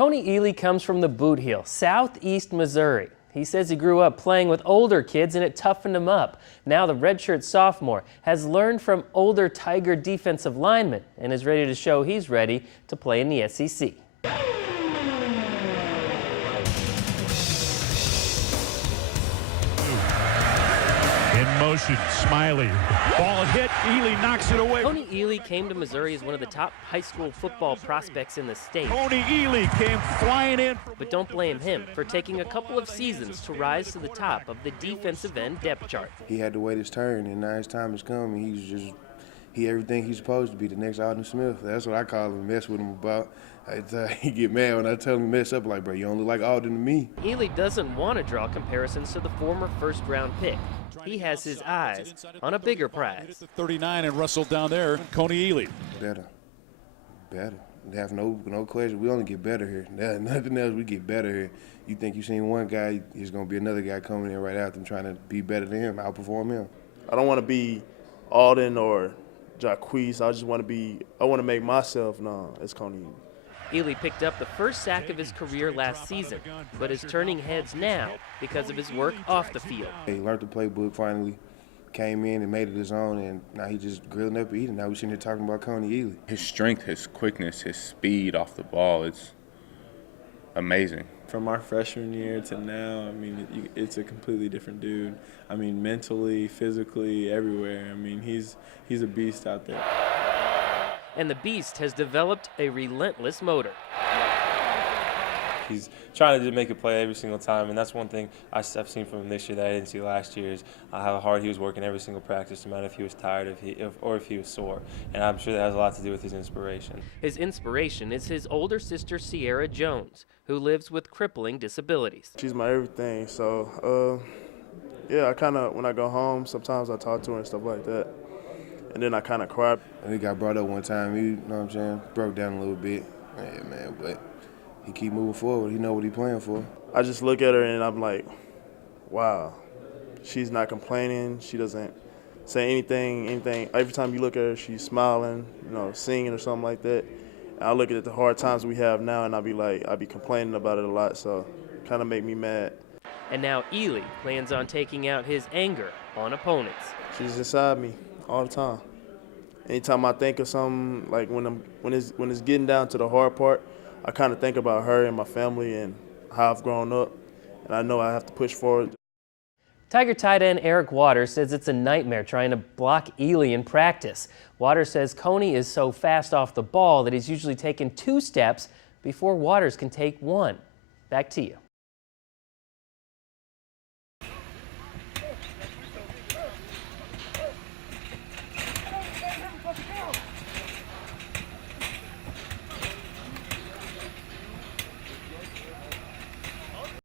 Kony Ealy comes from the Boot Heel, southeast Missouri. He says he grew up playing with older kids and it toughened him up. Now the redshirt sophomore has learned from older Tiger defensive linemen and is ready to show he's ready to play in the SEC. In motion, Smiley. Ball hit, Ealy knocks it away. Kony Ealy came to Missouri as one of the top high school football prospects in the state. Kony Ealy came flying in. But don't blame him for taking a couple of seasons to rise to the top of the defensive end depth chart. He had to wait his turn, and now his time has come, and he everything he's supposed to be, the next Alden Smith. That's what I call him, mess with him about. He get mad when I tell him to mess up, like, bro, you don't look like Alden to me. Ealy doesn't want to draw comparisons to the former first-round pick. He has his eyes on a bigger prize. 39 and Russell down there, Kony Ealy. Better. Have no question. We only get better here. Nothing else, we get better here. You think you seen one guy, there's going to be another guy coming in right after him trying to be better than him, outperform him. I don't want to be Alden or Jacquees. I want to make myself known as Kony Ealy. Ealy picked up the first sack of his career last season, but is turning heads now because of his work off the field. He learned the playbook finally, came in and made it his own, and now he's just grilling up eating. Now we're sitting here talking about Kony Ealy. His strength, his quickness, his speed off the ball, it's amazing. From our freshman year to now, I mean, it's a completely different dude. I mean, mentally, physically, everywhere. I mean, he's a beast out there. And the beast has developed a relentless motor. He's trying to just make a play every single time, and that's one thing I've seen from him this year that I didn't see last year is how hard he was working every single practice, no matter if he was tired or if he was sore. And I'm sure that has a lot to do with his inspiration. His inspiration is his older sister, Sierra Jones, who lives with crippling disabilities. She's my everything, so yeah, when I go home, sometimes I talk to her and stuff like that. And then I kind of cry. And he got brought up one time, you know what I'm saying, broke down a little bit. Yeah, man, but he keep moving forward. He know what he's playing for. I just look at her and I'm like, wow, she's not complaining. She doesn't say anything. Every time you look at her, she's smiling, singing or something like that. And I look at the hard times we have now and I be complaining about it a lot, so it kind of make me mad. And now Ealy plans on taking out his anger on opponents. She's inside me all the time. Anytime I think of something, like when it's getting down to the hard part, I kind of think about her and my family and how I've grown up, and I know I have to push forward. Tiger tight end Eric Waters says it's a nightmare trying to block Ealy in practice. Waters says Kony is so fast off the ball that he's usually taken 2 steps before Waters can take 1. Back to you.